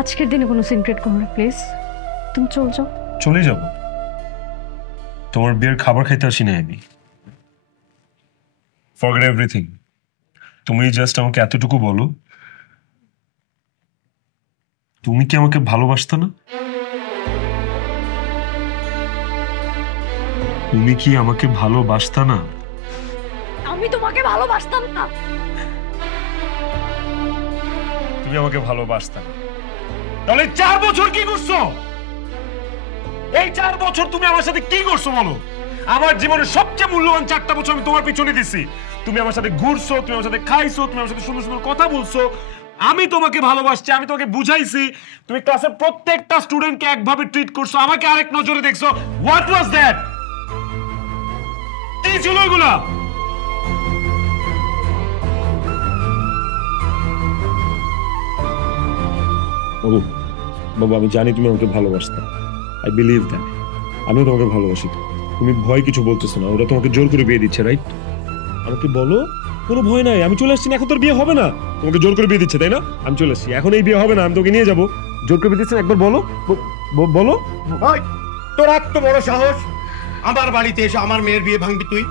আজকের দিনে কোনো সিক্রেট করো না প্লিজ। তুমি চল যাও। চলে যাব? তোমার বিয়ের খাবার খাইতে আসি না আমি। Forget everything. তুমি জাস্ট আমাকে এতটুকু বলো, তুমি কি আমাকে ভালোবাসতে না? তুমি কি আমাকে ভালোবাসতে না? আমি তোমাকে ভালোবাসতাম না। তুমি আমাকে ভালোবাসতে না, তাহলে 4 বছর কি করছো? এই 4 বছর তুমি আমার সাথে কি করছো বলো? আমার জীবনের সবচেয়ে মূল্যবান 4টা বছর আমি তোমার পিছনে দিছি। তুমি আমার সাথে ঘুরছো, তুমি আমার সাথে খাইছো, তুমি আমার সাথে সুন্দর সুন্দর কথা বলছো। আমি তোমাকে ভালোবাসছি, আমি তোমাকে বুঝাইছি। তুমি ক্লাসের প্রত্যেকটা স্টুডেন্টকে একভাবে ট্রিট করছো, আমাকে আরেক নজরে দেখছো। What was that? কি ছিল এগুলা? বাবু, বাবু, আমি জানি তুমি আমাকে ভালোবাসতে। I believe that. আমিও তোমাকে ভালোবাসি। তুমি ভয় কিছু বলতেছো না, ওরা তোমাকে জোর করে বিয়ে দিচ্ছে, রাইট? আমাকে বলো, কোনো ভয় নাই, আমি চলে আসছি না। এখন তোর বিয়ে হবে না, তোমাকে জোর করে বিয়ে দিচ্ছে, তাই না? আমি চলে আসছি, এখন এই বিয়ে হবে না, আমি তোকে নিয়ে যাবো। জোর করে বিয়ে দিচ্ছেন, একবার বলো, বলো। তোর এত বড় সাহস আমার বাড়িতে এসে আমার মেয়ের বিয়ে ভাঙবি তুই?